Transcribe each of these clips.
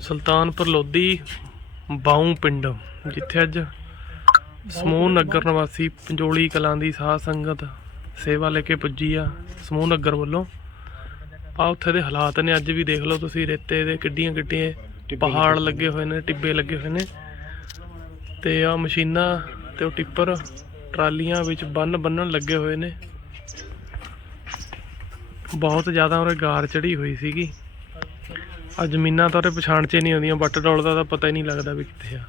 ਸੁਲਤਾਨਪੁਰ ਲੋਧੀ ਬਾਉ ਪਿੰਡ ਜਿੱਥੇ ਅੱਜ ਸਮੂਹ ਨਗਰ ਨਿਵਾਸੀ ਪੰਜੋਲੀ ਕਲਾਂ ਦੀ ਸਾਧ ਸੰਗਤ ਸੇਵਾ ਲੈ ਕੇ ਪੁੱਜੀ ਆ ਸਮੂਹ ਨਗਰ ਵੱਲੋਂ। ਆ ਉੱਥੇ ਦੇ ਹਾਲਾਤ ਨੇ ਅੱਜ ਵੀ ਦੇਖ ਲਓ ਤੁਸੀਂ ਰੇਤੇ ਦੇ ਕਿੱਡੀਆਂ ਕਿੱਡੀਆਂ ਪਹਾੜ ਲੱਗੇ ਹੋਏ ਨੇ ਟਿੱਬੇ ਲੱਗੇ ਹੋਏ ਨੇ। ਤੇ ਆ ਮਸ਼ੀਨਾਂ ਤੇ ਉਹ ਟਿੱਪਰ ਟਰਾਲੀਆਂ ਵਿੱਚ ਬੰਨ ਬੰਨਣ ਲੱਗੇ ਹੋਏ ਨੇ। ਬਹੁਤ ਜ਼ਿਆਦਾ ਉਰੇ ਗਾਰ ਚੜੀ ਹੋਈ ਸੀਗੀ। ਆ ਜ਼ਮੀਨਾਂ ਤਾਂ ਉਹਦੇ ਪਛਾਣ 'ਚ ਨਹੀਂ ਆਉਂਦੀਆਂ ਬੱਟ ਡੋਲ ਦਾ ਤਾਂ ਪਤਾ ਹੀ ਨਹੀਂ ਲੱਗਦਾ ਵੀ ਕਿੱਥੇ ਆ।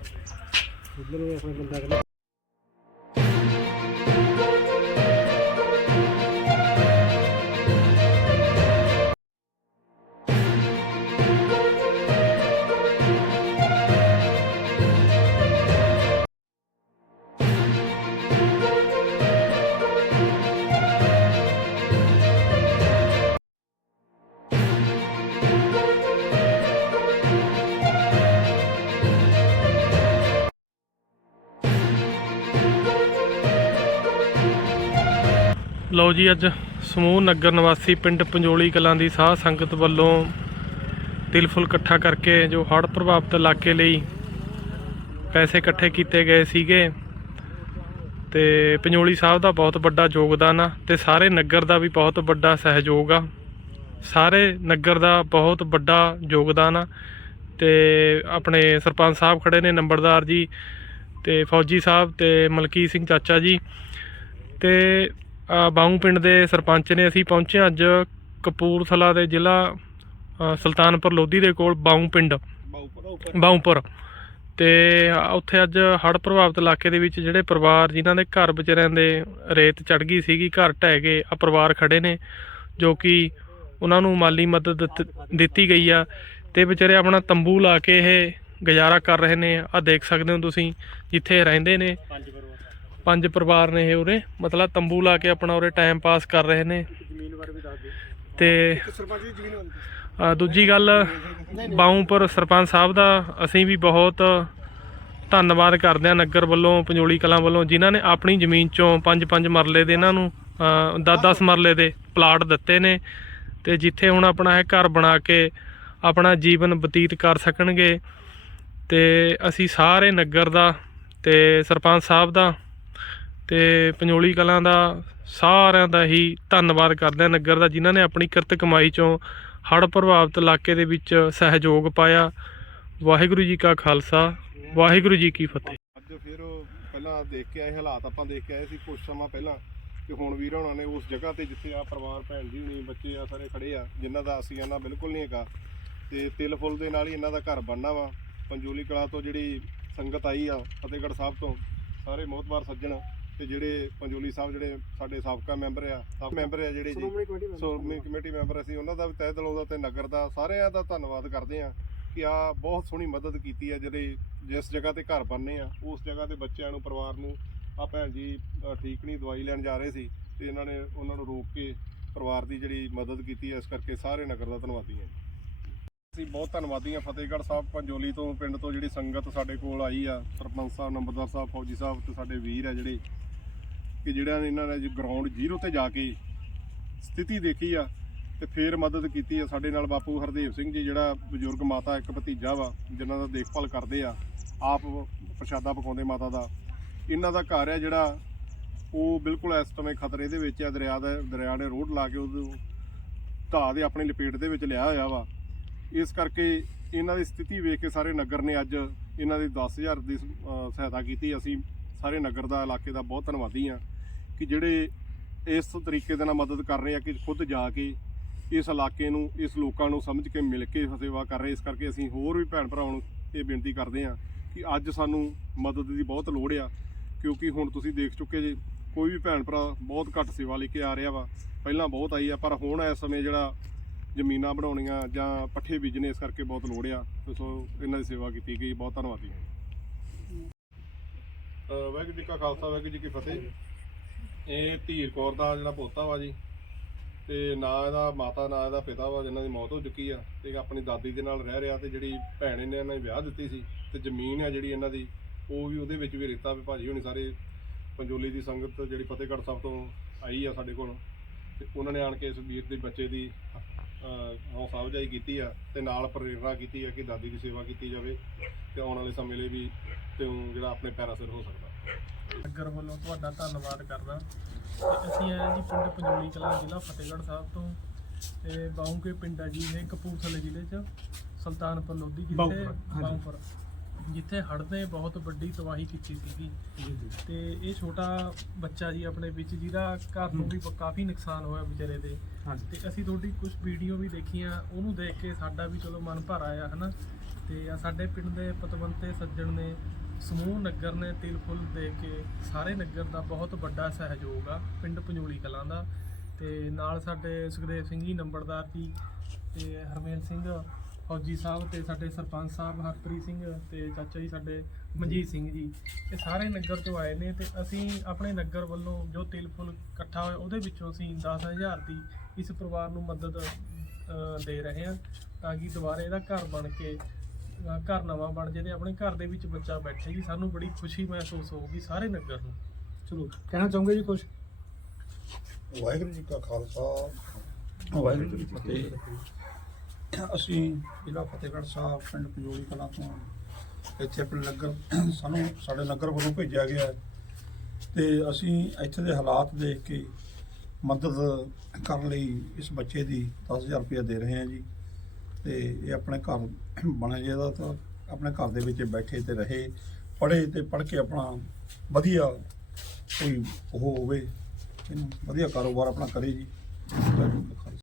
ਲਓ ਜੀ, ਅੱਜ ਸਮੂਹ ਨਗਰ ਨਿਵਾਸੀ ਪਿੰਡ ਪੰਜੋਲੀ ਕਲਾਂ ਦੀ ਸਾਧ ਸੰਗਤ ਵੱਲੋਂ ਤਿਲ ਫੁੱਲ ਇਕੱਠਾ ਕਰਕੇ ਜੋ ਹੜ੍ਹ ਪ੍ਰਭਾਵਿਤ ਇਲਾਕੇ ਲਈ ਪੈਸੇ ਇਕੱਠੇ ਕੀਤੇ ਗਏ ਸੀਗੇ ਤੇ ਪੰਜੋਲੀ ਸਾਹਿਬ ਦਾ ਬਹੁਤ ਵੱਡਾ ਯੋਗਦਾਨ ਆ ਤੇ ਸਾਰੇ ਨਗਰ ਦਾ ਵੀ ਬਹੁਤ ਵੱਡਾ ਸਹਿਯੋਗ ਆ। ਸਾਰੇ ਨਗਰ ਦਾ ਬਹੁਤ ਵੱਡਾ ਯੋਗਦਾਨ ਆ ਤੇ ਆਪਣੇ ਸਰਪੰਚ ਸਾਹਿਬ ਖੜੇ ਨੇ, ਨੰਬਰਦਾਰ ਜੀ ਤੇ ਫੌਜੀ ਸਾਹਿਬ ਤੇ ਮਲਕੀਤ ਸਿੰਘ ਚਾਚਾ ਜੀ ਤੇ ਅ, ਬਾਊ ਪਿੰਡ ਦੇ ਸਰਪੰਚ ਨੇ ਅਸੀਂ ਪਹੁੰਚੇ ਹਾਂ ਅੱਜ ਕਪੂਰਥਲਾ ਦੇ ਜ਼ਿਲ੍ਹਾ ਸੁਲਤਾਨਪੁਰ ਲੋਧੀ ਦੇ ਕੋਲ ਬਾਊ ਪਿੰਡ। ਬਾਊਪੁਰ ਤੇ ਉੱਥੇ ਅੱਜ ਹੜ੍ਹ ਪ੍ਰਭਾਵਿਤ ਇਲਾਕੇ ਦੇ ਵਿੱਚ ਜਿਹੜੇ ਪਰਿਵਾਰ ਜਿਨ੍ਹਾਂ ਦੇ ਘਰ ਵਿਚਾਰਿਆਂ ਦੇ ਰੇਤ ਚੜ ਗਈ ਸੀਗੀ ਘਰ ਢਹਿ ਗਏ ਆ ਪਰਿਵਾਰ ਖੜੇ ਨੇ ਜੋ ਕਿ ਉਹਨਾਂ ਨੂੰ ਮਾਲੀ ਮਦਦ ਦਿੱਤ- ਦਿੱਤੀ ਗਈ ਆ। ਤੇ ਵਿਚਾਰੇ ਆਪਣਾ ਤੰਬੂ ਲਾ ਕੇ ਇਹ ਗੁਜ਼ਾਰਾ ਕਰ ਰਹੇ ਨੇ। ਆ ਦੇਖ ਸਕਦੇ ਹੋ ਤੁਸੀਂ ਜਿੱਥੇ ਇਹ ਰਹਿੰਦੇ ਨੇ। ਪੰਜ ਪਰਿਵਾਰ ਨੇ ਇਹ ਉਰੇ, ਮਤਲਬ ਤੰਬੂ ਲਾ ਕੇ ਆਪਣਾ ਉਰੇ ਟਾਈਮ ਪਾਸ ਕਰ ਰਹੇ ਨੇ। ਜ਼ਮੀਨ ਬਾਰੇ ਵੀ ਦੱਸ ਦੇ ਤੇ ਸਰਪੰਚ ਦੀ ਜ਼ਮੀਨ ਵਾਲੀ ਦੂਜੀ ਗੱਲ ਬਾਊਪੁਰ ਸਰਪੰਚ ਸਾਹਿਬ ਦਾ ਅਸੀਂ ਵੀ ਬਹੁਤ ਧੰਨਵਾਦ ਕਰਦੇ ਹਾਂ ਨਗਰ ਵੱਲੋਂ, ਪੰਜੋਲੀ ਕਲਾਂ ਵੱਲੋਂ, ਜਿਨ੍ਹਾਂ ਨੇ ਆਪਣੀ ਜ਼ਮੀਨ ਚੋਂ 5-5 ਮਰਲੇ ਦੇ ਇਹਨਾਂ ਨੂੰ 10-10 ਮਰਲੇ ਦੇ ਪਲਾਟ ਦਿੱਤੇ ਨੇ। ਤੇ ਜਿੱਥੇ ਹੁਣ ਆਪਣਾ ਇਹ ਘਰ ਬਣਾ ਕੇ ਆਪਣਾ ਜੀਵਨ ਬਤੀਤ ਕਰ ਸਕਣਗੇ। ਤੇ ਅਸੀਂ ਸਾਰੇ ਨਗਰ ਦਾ ਤੇ ਸਰਪੰਚ ਸਾਹਿਬ ਦਾ ਤੇ ਪੰਜੋਲੀ ਕਲਾਂ ਦਾ ਸਾਰਿਆਂ ਦਾ ਹੀ ਧੰਨਵਾਦ ਕਰਦੇ ਹਾਂ ਨਗਰ ਦਾ, ਜਿਨ੍ਹਾਂ ਨੇ ਆਪਣੀ ਕਿਰਤ ਕਮਾਈ ਚੋਂ ਹੜ੍ਹ ਪ੍ਰਭਾਵਿਤ ਇਲਾਕੇ ਦੇ ਵਿੱਚ ਸਹਿਯੋਗ ਪਾਇਆ। ਵਾਹਿਗੁਰੂ ਜੀ ਕਾ ਖਾਲਸਾ, ਵਾਹਿਗੁਰੂ ਜੀ ਕੀ ਫਤਿਹ। ਅੱਜ ਫਿਰ ਉਹ ਪਹਿਲਾਂ ਦੇਖ ਕੇ ਆਏ, ਹਾਲਾਤ ਆਪਾਂ ਦੇਖ ਕੇ ਆਏ ਸੀ ਕੁਝ ਸਮਾਂ ਪਹਿਲਾਂ ਕਿ ਹੁਣ ਵੀਰ ਹੋਣਾ ਨੇ ਉਸ ਜਗ੍ਹਾ ਤੇ ਜਿੱਥੇ ਆ ਪਰਿਵਾਰ, ਭੈਣ ਜੀ ਨਹੀਂ ਬੱਚੇ ਆ ਸਾਰੇ ਖੜੇ ਆ, ਜਿਨ੍ਹਾਂ ਦਾ ਅਸੀਂ ਇਹਨਾਂ ਬਿਲਕੁਲ ਨਹੀਂ ਹੈਗਾ। ਤੇ ਤਿਲ ਫੁੱਲ ਦੇ ਨਾਲ ਹੀ ਇਹਨਾਂ ਦਾ ਘਰ ਬਣਨਾ ਵਾ। ਪੰਜੋਲੀ ਕਲਾ ਤੋਂ ਜਿਹੜੀ ਸੰਗਤ ਆਈ ਆ, ਫਤਿਹਗੜ੍ਹ ਸਾਹਿਬ ਤੋਂ, ਸਾਰੇ ਮੋਹਤਬਾਰ ਸੱਜਣ ਤੇ ਜਿਹੜੇ ਪੰਜੂਲੀ ਸਾਹਿਬ ਜਿਹੜੇ ਸਾਡੇ ਸਾਬਕਾ ਮੈਂਬਰ ਆ ਸਭ ਮੈਂਬਰ ਆ ਜਿਹੜੇ ਜੀ। ਸ਼੍ਰੋਮਣੀ ਕਮੇਟੀ ਮੈਂਬਰ ਅਸੀਂ ਉਹਨਾਂ ਦਾ ਵੀ ਤਹਿ ਦਿਲੋਂ ਦਾ ਤੇ ਨਗਰ ਦਾ ਸਾਰਿਆਂ ਦਾ ਧੰਨਵਾਦ ਕਰਦੇ ਆ ਕਿ ਆ ਬਹੁਤ ਸੋਹਣੀ ਮਦਦ ਕੀਤੀ ਆ ਜਿਹੜੇ ਜਿਸ ਜਗ੍ਹਾ ਤੇ ਘਰ ਬਣਨੇ ਆ ਉਸ ਜਗ੍ਹਾ ਤੇ ਬੱਚਿਆਂ ਨੂੰ ਪਰਿਵਾਰ ਨੂੰ ਆ ਭੈਣ ਜੀ ਅ, ਠੀਕ ਨਹੀਂ ਦਵਾਈ ਲੈਣ ਜਾ ਰਹੇ ਸੀ ਤੇ ਇਹਨਾਂ ਨੇ ਉਹਨਾਂ ਨੂੰ ਰੋਕ ਕੇ ਪਰਿਵਾਰ ਦੀ ਜਿਹੜੀ ਮਦਦ ਕੀਤੀ ਹੈ ਇਸ ਕਰਕੇ ਸਾਰੇ ਨਗਰ ਦਾ ਧੰਨਵਾਦੀ ਹਾਂ ਅਸੀਂ ਬਹੁਤ ਧੰਨਵਾਦੀ ਹਾਂ ਫਤਿਹਗੜ੍ਹ ਸਾਹਿਬ ਪੰਜੋਲੀ ਤੋਂ ਪਿੰਡ ਤੋਂ ਜਿਹੜੀ ਸੰਗਤ ਸਾਡੇ ਕੋਲ ਆਈ ਆ ਸਰਪੰਚ ਸਾਹਿਬ ਨੰਬਰਦਾਰ ਸਾਹਿਬ ਫੌਜੀ ਸਾਹਿਬ ਤੇ ਸਾਡੇ ਵੀਰ ਆ ਜਿਹੜੇ ਕਿ ਜਿਹੜਾ ਇਹਨਾਂ ਨੇ ਗਰਾਊਂਡ ਜ਼ੀਰੋ ਤੇ ਜਾ ਕੇ ਸਥਿਤੀ ਦੇਖੀ ਆ ਤੇ ਫੇਰ ਮਦਦ ਕੀਤੀ ਆ ਸਾਡੇ ਨਾਲ ਬਾਪੂ ਹਰਦੇਵ ਸਿੰਘ ਜੀ, ਜਿਹੜਾ ਬਜ਼ੁਰਗ ਮਾਤਾ ਇੱਕ ਭਤੀਜਾ ਵਾ, ਜਿਨ੍ਹਾਂ ਦਾ ਦੇਖਭਾਲ ਕਰਦੇ ਆ, ਆਪ ਪ੍ਰਸ਼ਾਦਾ ਪਕਾਉਂਦੇ ਮਾਤਾ ਦਾ। ਇਹਨਾਂ ਦਾ ਘਰ ਆ ਜਿਹੜਾ, ਉਹ ਬਿਲਕੁਲ ਇਸ ਸਮੇਂ ਖਤਰੇ ਦੇ ਵਿੱਚ ਆ, ਦਰਿਆ ਦਾ, ਦਰਿਆ ਨੇ ਰੋਡ ਲਾ ਕੇ ਉਹਨੂੰ ਢਾਹ ਦੇ ਆਪਣੀ ਲਪੇਟ ਦੇ ਵਿੱਚ ਲਿਆ ਹੋਇਆ ਵਾ। ਇਸ ਕਰਕੇ ਇਹਨਾਂ ਦੀ ਸਥਿਤੀ ਵੇਖ ਕੇ ਸਾਰੇ ਨਗਰ ਨੇ ਅੱਜ ਇਹਨਾਂ ਦੀ 10000 ਦੀ ਸਹਾਇਤਾ ਕੀਤੀ। ਅਸੀਂ ਸਾਰੇ ਨਗਰ ਦਾ, ਇਲਾਕੇ ਦਾ ਬਹੁਤ ਧੰਨਵਾਦੀ ਆ ਕਿ ਜਿਹੜੇ ਇਸ ਤਰੀਕੇ ਦੇ ਨਾਲ ਮਦਦ ਕਰ ਰਹੇ ਆ ਕਿ ਖੁਦ ਜਾ ਕੇ ਇਸ ਇਲਾਕੇ ਨੂੰ, ਇਸ ਲੋਕਾਂ ਨੂੰ ਸਮਝ ਕੇ ਮਿਲ ਕੇ ਸੇਵਾ ਕਰ ਰਹੇ। ਇਸ ਕਰਕੇ ਅਸੀਂ ਹੋਰ ਵੀ ਭੈਣ ਭਰਾਵਾਂ ਨੂੰ ਇਹ ਬੇਨਤੀ ਕਰਦੇ ਆ ਕਿ ਅੱਜ ਸਾਨੂੰ ਮਦਦ ਦੀ ਬਹੁਤ ਲੋੜ ਆ, ਕਿਉਂਕਿ ਹੁਣ ਤੁਸੀਂ ਦੇਖ ਚੁੱਕੇ ਜੇ, ਕੋਈ ਵੀ ਭੈਣ ਭਰਾ ਬਹੁਤ ਘੱਟ ਸੇਵਾ ਲੈ ਕੇ ਆ ਰਿਹਾ ਵਾ। ਪਹਿਲਾਂ ਬਹੁਤ ਆਈ ਆ, ਪਰ ਹੁਣ ਇਸ ਸਮੇਂ ਜਿਹੜਾ ਜ਼ਮੀਨਾਂ ਬਣਾਉਣੀਆਂ ਜਾਂ ਪੱਠੇ ਬੀਜਣੇ, ਇਸ ਕਰਕੇ ਬਹੁਤ ਲੋੜ ਆ। ਤੇ ਸੋ ਇਹਨਾਂ ਦੀ ਸੇਵਾ ਕੀਤੀ ਗਈ। ਬਹੁਤ ਧੰਨਵਾਦੀ ਹਾਂ। ਵਾਹਿਗੁਰੂ ਜੀ ਕਾ ਖਾਲਸਾ, ਵਾਹਿਗੁਰੂ ਜੀ ਕੀ ਫਤਿਹ। ਇਹ ਧੀਰ ਕੌਰ ਦਾ ਜਿਹੜਾ ਪੋਤਾ ਵਾ ਜੀ, ਤੇ ਨਾ ਇਹਦਾ ਮਾਤਾ, ਨਾ ਇਹਦਾ ਪਿਤਾ ਵਾ, ਜਿਨ੍ਹਾਂ ਦੀ ਮੌਤ ਹੋ ਚੁੱਕੀ ਆ, ਤੇ ਆਪਣੀ ਦਾਦੀ ਦੇ ਨਾਲ ਰਹਿ ਰਿਹਾ ਤੇ ਜਿਹੜੀ ਭੈਣ ਇਹਨੇ ਇਹਨਾਂ ਨੇ ਵਿਆਹ ਦਿੱਤੀ ਸੀ, ਤੇ ਜ਼ਮੀਨ ਆ ਜਿਹੜੀ ਇਹਨਾਂ ਦੀ, ਉਹ ਵੀ ਉਹਦੇ ਵਿੱਚ ਵੀ ਰੇਤਾ ਵੀ ਭਾਜੀ ਹੋਣੀ ਸਾਰੇ ਪੰਜੋਲੀ ਦੀ ਸੰਗਤ ਜਿਹੜੀ ਫਤਿਹਗੜ੍ਹ ਸਾਹਿਬ ਤੋਂ ਆਈ ਆ ਸਾਡੇ ਕੋਲ, ਤੇ ਉਹਨਾਂ ਨੇ ਆਣ ਕੇ ਇਸ ਵੀਰ ਦੇ ਬੱਚੇ ਦੀ ਹੌਸਲਾ ਅਫਜ਼ਾਈ ਕੀਤੀ ਆ, ਤੇ ਨਾਲ ਪ੍ਰੇਰਣਾ ਕੀਤੀ ਆ ਕਿ ਦਾਦੀ ਦੀ ਸੇਵਾ ਕੀਤੀ ਜਾਵੇ, ਤੇ ਆਉਣ ਵਾਲੇ ਸਮੇਂ ਲਈ ਵੀ ਤੇ ਉਹ ਜਿਹੜਾ ਆਪਣੇ ਪੈਰਾਂ ਸਿਰ ਹੋ ਸਕਦਾ। ਨਗਰ ਵੱਲੋਂ ਤੁਹਾਡਾ ਧੰਨਵਾਦ ਕਰਦਾ। ਤੇ ਅਸੀਂ ਆਏ ਜੀ ਪਿੰਡ ਪੰਜੋਲੀ ਕਲਾਂ ਜ਼ਿਲ੍ਹਾ ਫਤਿਹਗੜ੍ਹ ਸਾਹਿਬ ਤੋਂ। ਤੇ ਬਾਉਂਕੇ ਪਿੰਡ ਆ ਜੀ ਇਹ ਕਪੂਰਥਲੇ ਜ਼ਿਲ੍ਹੇ 'ਚ ਸੁਲਤਾਨਪੁਰ ਲੋਧੀ ਹਾਂਜੀ। ਬਾਉਂਪੁਰ ਜਿੱਥੇ ਹੜ੍ਹ ਨੇ ਬਹੁਤ ਵੱਡੀ ਤਬਾਹੀ ਕੀਤੀ ਸੀਗੀ। ਤੇ ਇਹ ਛੋਟਾ ਬੱਚਾ ਜੀ ਆਪਣੇ ਵਿੱਚ ਜਿਹਦਾ ਘਰ ਨੂੰ ਵੀ ਕਾਫੀ ਨੁਕਸਾਨ ਹੋਇਆ ਵਿਚਾਰੇ ਦੇ। ਹਾਂਜੀ। ਤੇ ਅਸੀਂ ਤੁਹਾਡੀ ਕੁਝ ਵੀਡੀਓ ਵੀ ਦੇਖੀਆਂ ਉਹਨੂੰ ਦੇਖ ਕੇ ਸਾਡਾ ਵੀ ਚਲੋ ਮਨ ਭਰ ਆਇਆ ਹਨਾ। ਤੇ ਆ ਸਾਡੇ ਪਿੰਡ ਦੇ ਪਤਵੰਤੇ ਸੱਜਣ ਨੇ ਸਮੂਹ ਨਗਰ ਨੇ ਤਿਲ ਫੁੱਲ ਦੇ ਕੇ ਸਾਰੇ ਨਗਰ ਦਾ ਬਹੁਤ ਵੱਡਾ ਸਹਿਯੋਗ ਆ, ਪਿੰਡ ਪੰਜੋਲੀ ਕਲਾਂ ਦਾ। ਤੇ ਨਾਲ ਸਾਡੇ ਸੁਖਦੇਵ ਸਿੰਘ ਜੀ ਨੰਬਰਦਾਰ ਜੀ ਤੇ ਹਰਮੇਲ ਸਿੰਘ ਫੌਜੀ ਸਾਹਿਬ ਤੇ ਸਾਡੇ ਸਰਪੰਚ ਸਾਹਿਬ ਹਰਪ੍ਰੀਤ ਸਿੰਘ ਤੇ ਚਾਚਾ ਜੀ ਸਾਡੇ ਮਨਜੀਤ ਸਿੰਘ ਜੀ। ਇਹ ਸਾਰੇ ਨਗਰ ਤੋਂ ਆਏ ਨੇ ਤੇ ਅਸੀਂ ਆਪਣੇ ਨਗਰ ਵੱਲੋਂ ਜੋ ਤਿਲ ਫੁੱਲ ਇਕੱਠਾ ਹੋਇਆ, ਉਹਦੇ ਵਿੱਚੋਂ ਅਸੀਂ 10000 ਦੀ ਇਸ ਪਰਿਵਾਰ ਨੂੰ ਮਦਦ ਦੇ ਰਹੇ ਹਾਂ ਤਾਂ ਕਿ ਦੁਬਾਰਾ ਇਹਦਾ ਘਰ ਬਣ ਕੇ ਘਰ ਨਵਾਂ ਬਣ ਜੇ ਤੇ ਆਪਣੇ ਘਰ ਦੇ ਵਿੱਚ ਬੱਚਾ ਬੈਠੇ ਜੀ ਸਾਨੂੰ ਬੜੀ ਖੁਸ਼ੀ ਮਹਿਸੂਸ ਹੋਊਗੀ ਸਾਰੇ ਨਗਰ ਨੂੰ। ਚਲੋ ਕਹਿਣਾ ਚਾਹੋਗੇ ਜੀ ਕੁਝ ਵਾਹਿਗੁਰੂ ਜੀ ਕਾ ਖਾਲਸਾ। ਵਾਹਿਗੁਰੂ ਜੀ ਕੀ ਫਤਿਹ। ਅਸੀਂ ਜ਼ਿਲ੍ਹਾ ਫਤਿਹਗੜ੍ਹ ਸਾਹਿਬ ਪਿੰਡ ਪੰਜੋਲੀ ਕਲਾਂ ਤੋਂ ਇੱਥੇ ਆਪਣੇ ਨਗਰ ਸਾਨੂੰ ਸਾਡੇ ਨਗਰ ਵੱਲੋਂ ਭੇਜਿਆ ਗਿਆ ਹੈ। ਤੇ ਅਸੀਂ ਇੱਥੇ ਦੇ ਹਾਲਾਤ ਦੇਖ ਕੇ ਮਦਦ ਕਰਨ ਲਈ ਇਸ ਬੱਚੇ ਦੀ 10000 ਰੁਪਏ ਦੇ ਰਹੇ ਹਾਂ ਜੀ। ਤੇ ਇਹ ਆਪਣੇ ਘਰ ਬਣੇ ਜਿਹਦਾ ਤਾਂ ਆਪਣੇ ਘਰ ਦੇ ਵਿੱਚ ਬੈਠੇ ਤੇ ਰਹੇ, ਪੜ੍ਹੇ ਤੇ ਪੜ੍ਹ ਕੇ ਆਪਣਾ ਵਧੀਆ ਕੋਈ ਉਹ ਹੋਵੇ, ਇਹਨੂੰ ਵਧੀਆ ਕਾਰੋਬਾਰ ਆਪਣਾ ਕਰੇ ਜੀ।